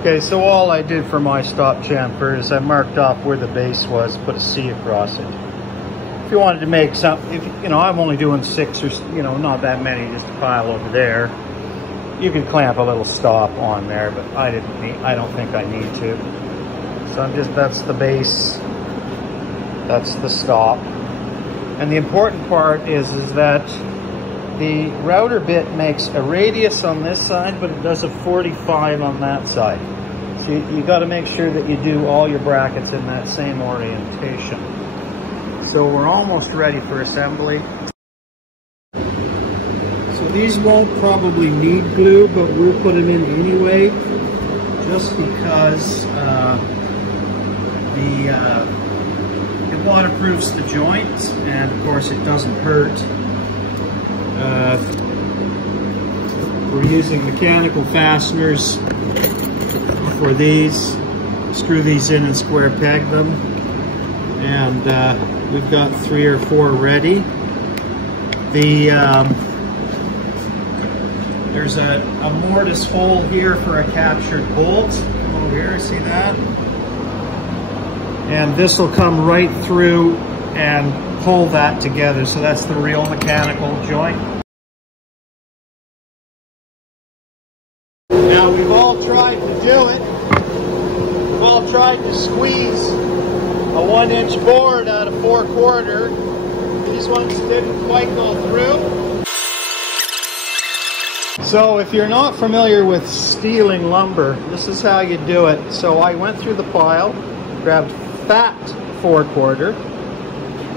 Okay, so all I did for my stop chamfer is I marked off where the base was, put a C across it. If you wanted to make some, I'm only doing 6 or, not that many, just a pile over there. You could clamp a little stop on there, but I don't think I need to. So that's the base, that's the stop. And the important part is that the router bit makes a radius on this side, but it does a 45 on that side. So you got to make sure that you do all your brackets in that same orientation. So we're almost ready for assembly. So these won't probably need glue, but we'll put them in anyway, just because it waterproofs the joints, and of course it doesn't hurt. We're using mechanical fasteners for these. Screw these in and square peg them, and we've got 3 or 4 ready. There's a mortise hole here for a captured bolt. Come over here, see that? And this will come right through and pull that together. So that's the real mechanical joint. Now we've all tried to do it. We've all tried to squeeze a 1-inch board out of 4/4. These ones didn't quite go through. So if you're not familiar with steeling lumber, this is how you do it. So I went through the pile, grabbed fat 4/4,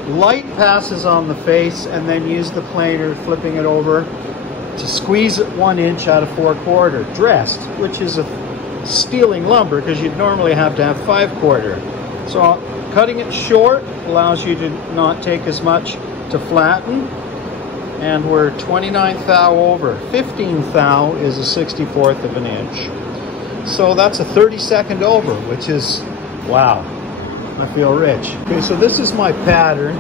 light passes on the face, and then use the planer, flipping it over to squeeze it 1 inch out of 4/4, dressed, which is a steeling lumber because you'd normally have to have 5/4. So cutting it short allows you to not take as much to flatten. And we're 29 thou over. 15 thou is a 64th of an inch. So that's a 32nd over, which is, wow, I feel rich. Okay, so this is my pattern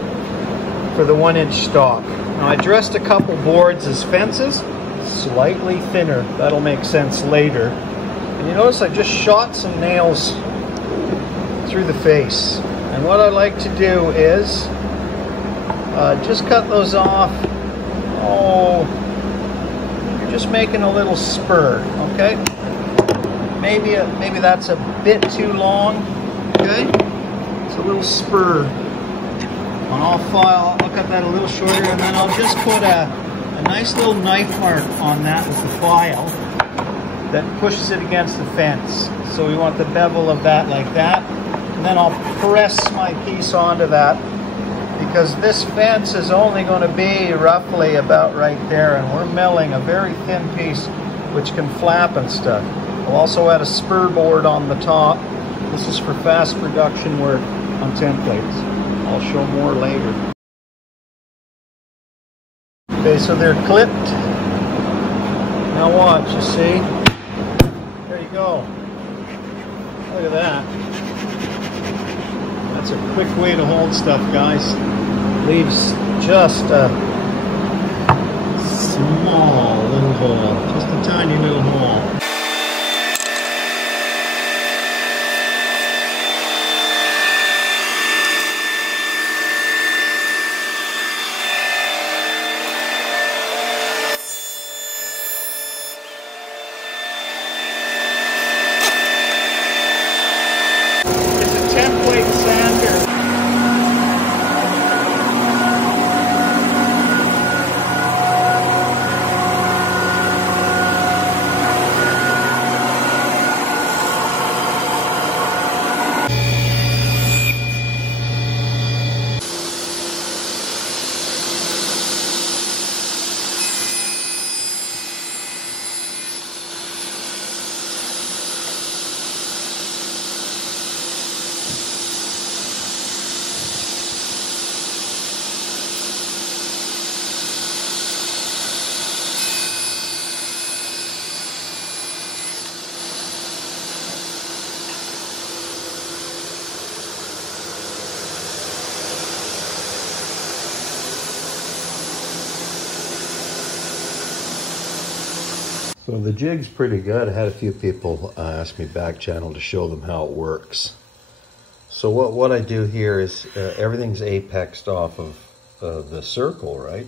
for the 1-inch stock. Now I dressed a couple boards as fences, slightly thinner. That'll make sense later. And you notice I just shot some nails through the face. And what I like to do is just cut those off. Oh, you're just making a little spur, okay? Maybe that's a bit too long, okay? It's a little spur. On all file, I'll cut that a little shorter, and then I'll just put a nice little knife mark on that with the file that pushes it against the fence. So we want the bevel of that like that, and then I'll press my piece onto that, because this fence is only going to be roughly about right there, and we're milling a very thin piece which can flap and stuff. I'll also add a spur board on the top. This is for fast production work on templates. I'll show more later. Okay, so they're clipped. Now watch, you see? There you go. Look at that. That's a quick way to hold stuff, guys. Leaves just a small little hole, just a tiny little hole. It's a template sander. So the jig's pretty good. I had a few people ask me back channel to show them how it works. So what I do here is everything's apexed off of the circle, right?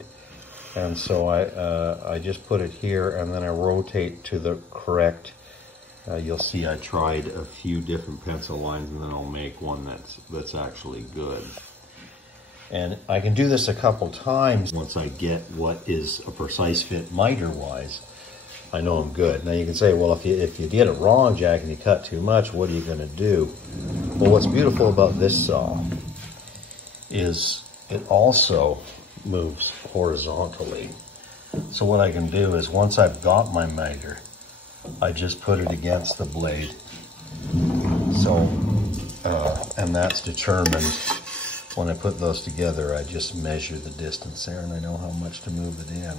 And so I just put it here, and then I rotate to the correct. You'll see I tried a few different pencil lines, and then I'll make one that's actually good. And I can do this a couple times. Once I get what is a precise fit miter-wise, I know I'm good. Now you can say, well, if you did it wrong, Jack, and you cut too much, what are you going to do? Well, what's beautiful about this saw is it also moves horizontally. So what I can do is, once I've got my miter, I just put it against the blade. So, and that's determined. When I put those together, I just measure the distance there, and I know how much to move it in.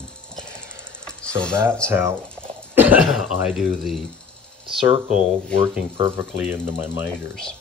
So that's how I do the circle, working perfectly into my miters.